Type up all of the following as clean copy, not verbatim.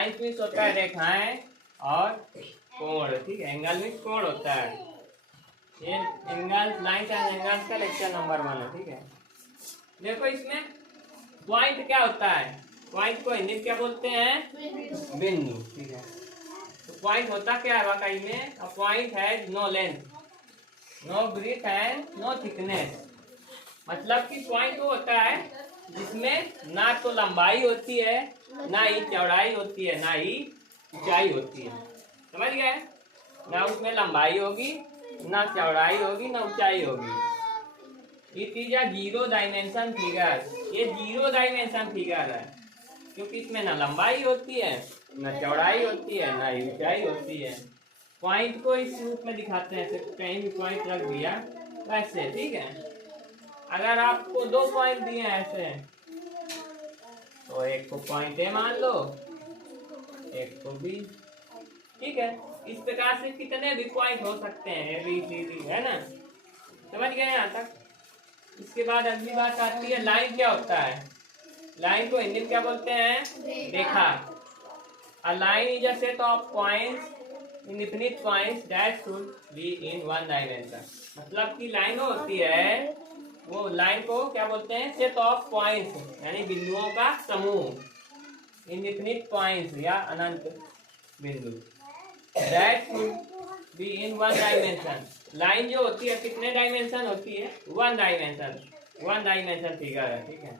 Lines means होता है रेखाएं और कोण, ठीक है। एंगल मीन्स कोण होता है। ये एंगल लाइन्स एंड एंगल्स का लेक्चर नंबर 1 है, ठीक है। देखो इसमें पॉइंट क्या होता है, पॉइंट को हिंदी क्या बोलते हैं, बिंदु, ठीक है। तो पॉइंट होता क्या है वाकई में, a point has no length, no breadth and no thickness. मतलब कि पॉइंट वो होता है जिसमें ना तो लंबाई होती है, ना ही चौड़ाई होती है, ना ही ऊंचाई होती है। समझ गए? ना उसमें लंबाई होगी, ना चौड़ाई होगी, ना ऊंचाई होगी। It is a zero dimension figure. ये जीरो डायमेंशन फिगर है क्योंकि इसमें ना लंबाई होती है, ना चौड़ाई होती है, ना ही ऊंचाई होती है। पॉइंट को इस रूप में दिखाते हैं, कहीं भी पॉइंट रख दिया ऐसे, ठीक है। अगर आपको 2 पॉइंट दिए हैं ऐसे, तो एक को पॉइंट ए मान लो, एक को बी, ठीक है। इस प्रकार से कितने भी पॉइंट हो सकते हैं, ए बी सी डी, है ना। समझ गए यहाँ तक? इसके बाद अगली बात आती है लाइन क्या होता है। लाइन को हिंदी में क्या बोलते हैं, रेखा। A line is a set of points in infinite points that should be in one dimension. मतलब कि लाइन होती है, वो लाइन को क्या बोलते हैं, सेट ऑफ पॉइंट्स, यानी बिंदुओं का समूह। इन इनफिनिट पॉइंट्स या अनंत बिंदु, that should be in one dimension. Line जो होती है कितने डायमेंशन होती है, वन डायमेंशन फिगर है, ठीक है।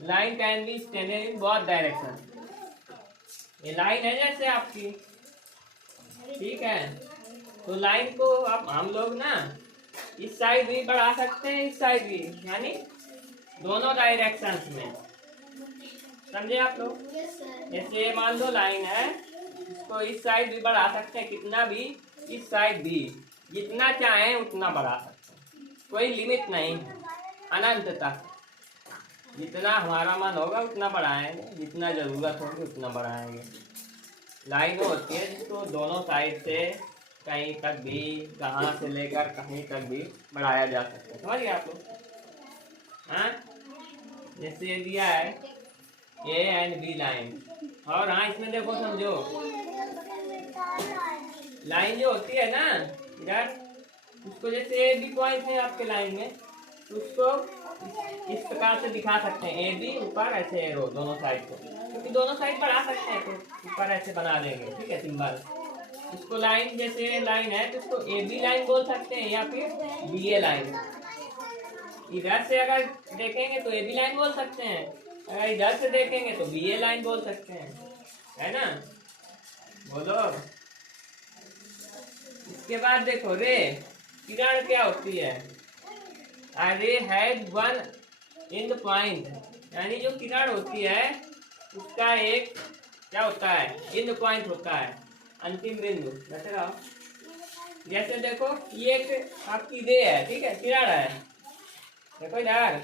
Line can be extended in both direction. ये लाइन है जैसे आपकी, ठीक है। तो लाइन को अब हम लोग ना इस साइड भी बढ़ा सकते हैं, इस साइड भी, यानी दोनों डायरेक्शंस में। समझे आप लोग? जैसे मान लो लाइन है, इसको इस साइड भी बढ़ा सकते हैं, कितना भी, इस साइड भी, जितना चाहें उतना बढ़ा सकते हैं, कोई लिमिट नहीं, अनंत तक। जितना हमारा मन होगा उतना बढ़ाएंगे, जितना जरूरत होगी उतना बढ़ाएंगे। लाइन होती है जिसको दोनों साइड से कहीं तक भी, कहाँ से लेकर कहीं तक भी बढ़ाया जा सकता है। समझ गए आप लोग? हाँ, जैसे दिया है ए एंड बी लाइन, और हाँ इसमें देखो समझो, लाइन जो होती है ना इधर, उसको जैसे ए बी पॉइंट है आपके लाइन में, तो उसको इस प्रकार से दिखा सकते हैं, ए बी ऊपर ऐसे एरो दोनों साइड को, क्योंकि दोनों साइड बढ़ा सकते हैं तो ऊपर ऐसे बना देंगे, ठीक है, सिंबल। इसको लाइन, जैसे लाइन है तो इसको ए बी लाइन बोल सकते हैं या फिर बी ए लाइन। इधर से अगर देखेंगे तो ए बी लाइन बोल सकते हैं, अगर इधर से देखेंगे तो बी ए लाइन बोल सकते हैं, है ना। बोलो। इसके बाद देखो रे, किरण क्या होती है, रे हैज वन इन पॉइंट, यानी जो किरण होती है उसका एक क्या होता है, इन पॉइंट होता है, अंतिम बिंदु। जैसे देखो ये एक आपकी रे है, ठीक है, किरण है, देखो इधर,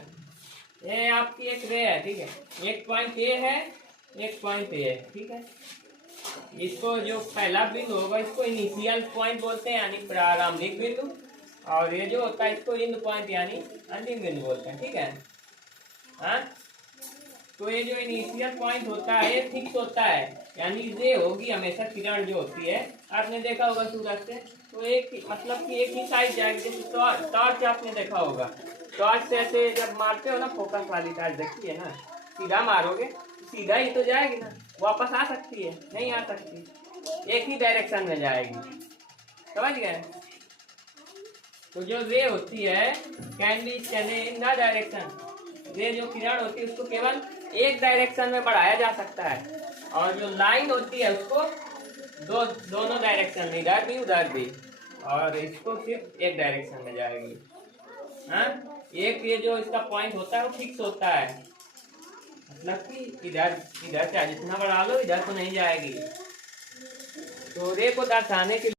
ये आपकी एक रे है, ठीक है। एक पॉइंट ए है, एक पॉइंट ए है, ठीक है। इसको जो पहला बिंदु होगा इसको इनिशियल पॉइंट बोलते हैं, यानी प्रारंभिक बिंदु, और ये जो होता है इसको एंड पॉइंट यानी अंतिम बिंदु बोलते हैं, ठीक है। हाँ, तो ये जो इनिशियल पॉइंट होता है ये फिक्स होता है, यानी ये होगी हमेशा किरण जो होती है, आपने देखा होगा सूरज से, तो एक मतलब कि एक ही साइड जाएगी। जैसे टॉर्च आपने देखा होगा, टॉर्च से ऐसे जब मारते हो ना, फोकस वाली टॉर्च देखी है ना, सीधा मारोगे सीधा ही तो जाएगी ना, वापस आ सकती है, नहीं आ सकती, एक ही डायरेक्शन में जाएगी। समझ गए? तो जो रे होती है can be extended in the direction. रे जो किरण होती है उसको केवल एक डायरेक्शन में बढ़ाया जा सकता है, और जो लाइन होती है उसको दोनों डायरेक्शन में, इधर भी उधर भी, और इसको सिर्फ एक डायरेक्शन में जाएगी। हाँ, एक ये जो इसका पॉइंट होता है वो फिक्स होता है, मतलब कि इधर चाहे जितना बढ़ा लो इधर तो नहीं जाएगी। तो रे को दर्शाने के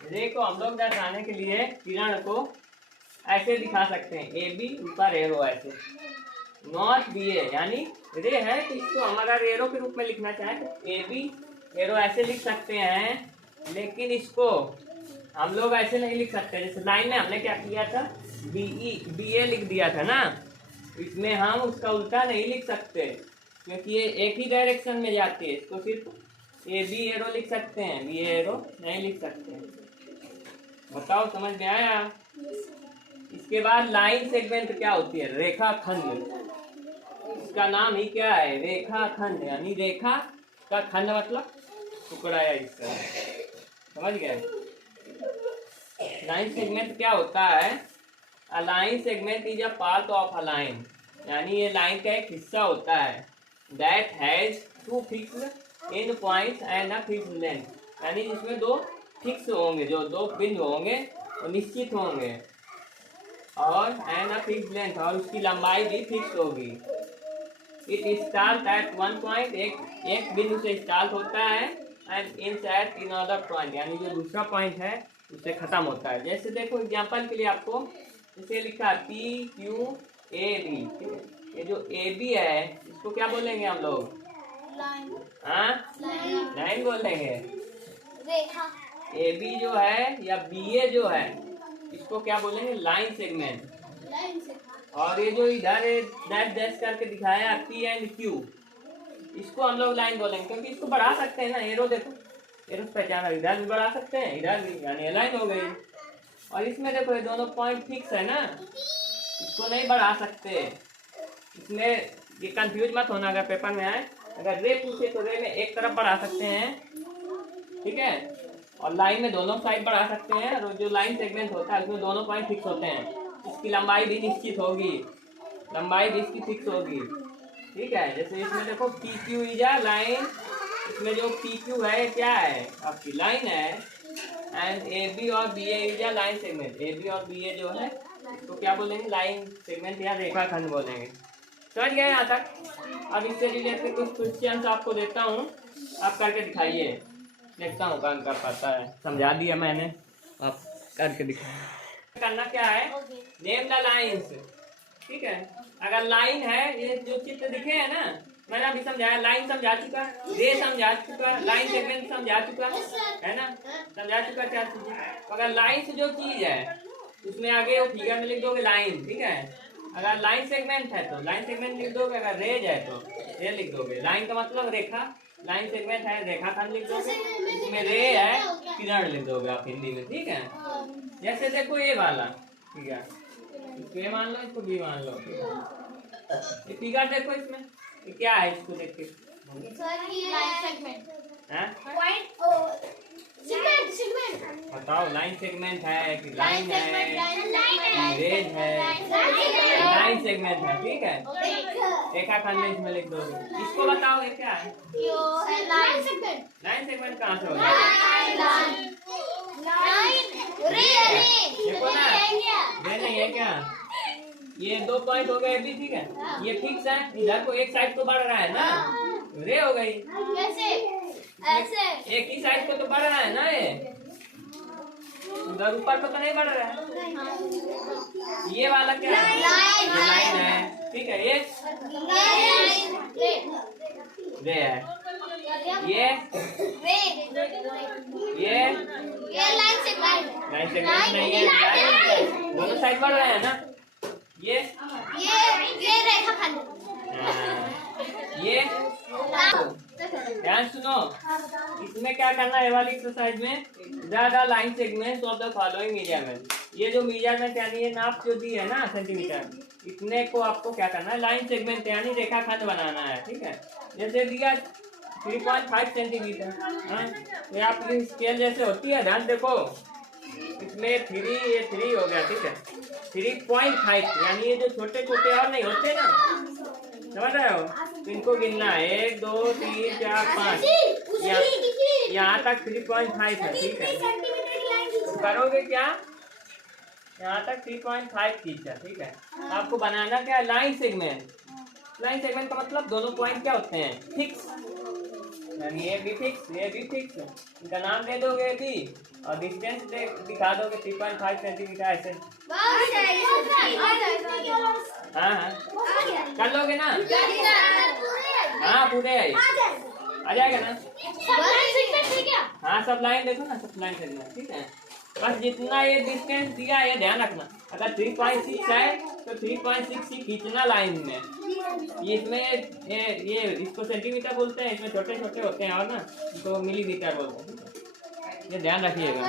रे को हम लोग दर्शाने के लिए किरण को ऐसे दिखा सकते हैं, ए बी ऊपर एरो ऐसे, नॉट बी ए, यानी रे है तो इसको हम अगर एरो के रूप में लिखना चाहें तो ए बी एरो ऐसे लिख सकते हैं, लेकिन इसको हम लोग ऐसे नहीं लिख सकते। जैसे लाइन में हमने क्या किया था, बी ए लिख दिया था ना, इसमें हम उसका उल्टा नहीं लिख सकते, क्योंकि ये एक ही डायरेक्शन में जाती है, इसको सिर्फ ए बी एरो लिख सकते हैं, बी एरो नहीं लिख सकते हैं। बताओ समझ में आया? इसके बाद लाइन सेगमेंट क्या होती है? रेखाखंड। इसका नाम ही क्या है? रेखाखंड, यानी रेखा का खंड मतलब टुकड़ा है इसका। समझ गए? लाइन सेगमेंट क्या होता है? A line segment is a part of a line, यानी ये लाइन का एक हिस्सा होता है। That has two fixed end points and a fixed length, यानी जिसमें दो फिक्स होंगे, जो दो बिंदु होंगे वो निश्चित होंगे, और एंड अ फिक्स्ड लेंथ, और उसकी लंबाई भी फिक्स होगी। It start at one point, एक बिंदु से स्टार्ट होता है, and ends at another point, यानी जो दूसरा पॉइंट है उससे खत्म होता है। जैसे देखो एग्जांपल के लिए आपको इसे लिखा पी क्यू ए बी, ठीक है? ये जो ए बी है इसको क्या बोलेंगे हम लोग? लाइन। हाँ, लाइन बोलेंगे। रेखा। ए बी जो है या बी ए जो है इसको क्या बोलेंगे? Line segment. और ये जो इधर डैश डैश करके दिखाया है पी एंड क्यू, इसको हम लोग लाइन बोलेंगे, क्योंकि इसको बढ़ा सकते हैं ना। एरो देखो, एरो पहचान, इधर भी बढ़ा सकते हैं, इधर भी, यानी लाइन हो गई। और इसमें देखो ये दोनों पॉइंट फिक्स है ना, इसको नहीं बढ़ा सकते। इसमें ये कंफ्यूज मत होना अगर पेपर में आए। अगर रे पूछे तो रे में एक तरफ बढ़ा सकते हैं, ठीक है, और लाइन में दोनों साइड बढ़ा सकते हैं। और जो लाइन सेगमेंट होता है उसमें दोनों पॉइंट फिक्स होते हैं, इसकी लंबाई भी निश्चित होगी, लंबाई भी इसकी फिक्स होगी, ठीक है। जैसे इसमें देखो P Q is a line, इसमें जो पी क्यू है क्या है? आपकी लाइन है। एंड ए बी और B A is a line segment, A B और बी ए जो है तो क्या बोलेंगे? लाइन सेगमेंट या रेखाखंड बोलेंगे। समझ गए यहाँ तक? अब इससे रिलेटेड कुछ क्वेश्चन आपको देता हूँ, आप करके दिखाइए, देखता हूँ कौन कर पाता है। समझा दिया मैंने, आप करके दिखाइए। करना क्या है? नेम द लाइन्स, ठीक है। अगर लाइन है, ये जो चित्र दिखे है ना, मैंने अभी समझाया, लाइन समझा चुका, रे समझा चुका, लाइन सेगमेंट समझा चुका है ना, समझा चुका क्या चीज। अगर लाइन से जो चीज है उसमें आगे वो फिगर में लिख दोगे लाइन, ठीक है। अगर लाइन सेगमेंट है तो लाइन सेगमेंट लिख दोगे, अगर रेज है तो रे लिख दोगे। लाइन का मतलब रेखा, लाइन सेगमेंट है रेखाखंड लिख दोगे, इसमें रे है किरण लिख दोगे आप हिंदी में, ठीक है। जैसे देखो ये वाला, ठीक है, इसको ए मान लो, इसको बी मान लो। ये फिगर देखो, इसमें ये क्या है? इसको देख के बताओ, लाइन सेगमेंट है कि लाइन है, रेज है? लाइन सेगमेंट है, ठीक है। रेखाखंड इसमें लिख दो। इसको बताओ ये क्या है? लाइन सेगमेंट कहाँ से होगा? देखो ना, रे नहीं है क्या? ये दो पॉइंट हो गए, ठीक है, ये फिक्स है, इधर को एक साइड तो बढ़ रहा है ना, रे हो गई। ऐसे एक ही साइड को तो बढ़ रहा है ना, ये उधर ऊपर को तो नहीं बढ़ रहा है। ये वाला क्या है? लाइन है, ठीक है। ये रे है, ये लाइन सेगमेंट नहीं है, लाइन दोनों साइड बढ़ रहे हैं ना। ये रेखाखंड, ये ध्यान सुनो, इसमें क्या करना है वाली एक्सरसाइज में? The line segment of the following measurement. ये जो मेजरमेंट यानी ये नाप जो दी है ना सेंटीमीटर, इतने को आपको क्या करना है? लाइन सेगमेंट यानी रेखाखंड बनाना है, ठीक है। जैसे दिया 3.5 सेंटीमीटर, तो आपकी स्केल जैसे होती है, ध्यान देखो, इसमें 3 हो गया, ठीक है। 3.5 यानी ये जो छोटे छोटे और नहीं होते ना, समझ रहे हो? तो इनको गिनना है, 1 2 3 4 5, यहाँ तक 3.5 है, ठीक है। तो करोगे क्या? यहाँ तक 3.5 खींचा, ठीक है। आपको बनाना क्या है? Line segment. लाइन सेगमेंट का मतलब दोनों पॉइंट क्या होते हैं? फिक्स, यानी ये भी फिक्स, ये भी फिक्स। इनका नाम दे दोगे बी, और डिस्टेंस दिखा दोगे 3.5 सेंटीमीटर ऐसे। हाँ हाँ, कर लोगे ना? हाँ पूरे आ जाएगा ना? हाँ सब लाइन देखो ना, सब लाइन सेगमेंट, ठीक है। बस जितना ये डिस्टेंस दिया है ध्यान रखना। अगर 3.6 है तो 3.6 ही खींचना लाइन में। इसमें ये इसको सेंटीमीटर बोलते हैं, इसमें छोटे छोटे होते हैं और ना तो मिलीमीटर बोलते हैं। ये ध्यान रखिएगा।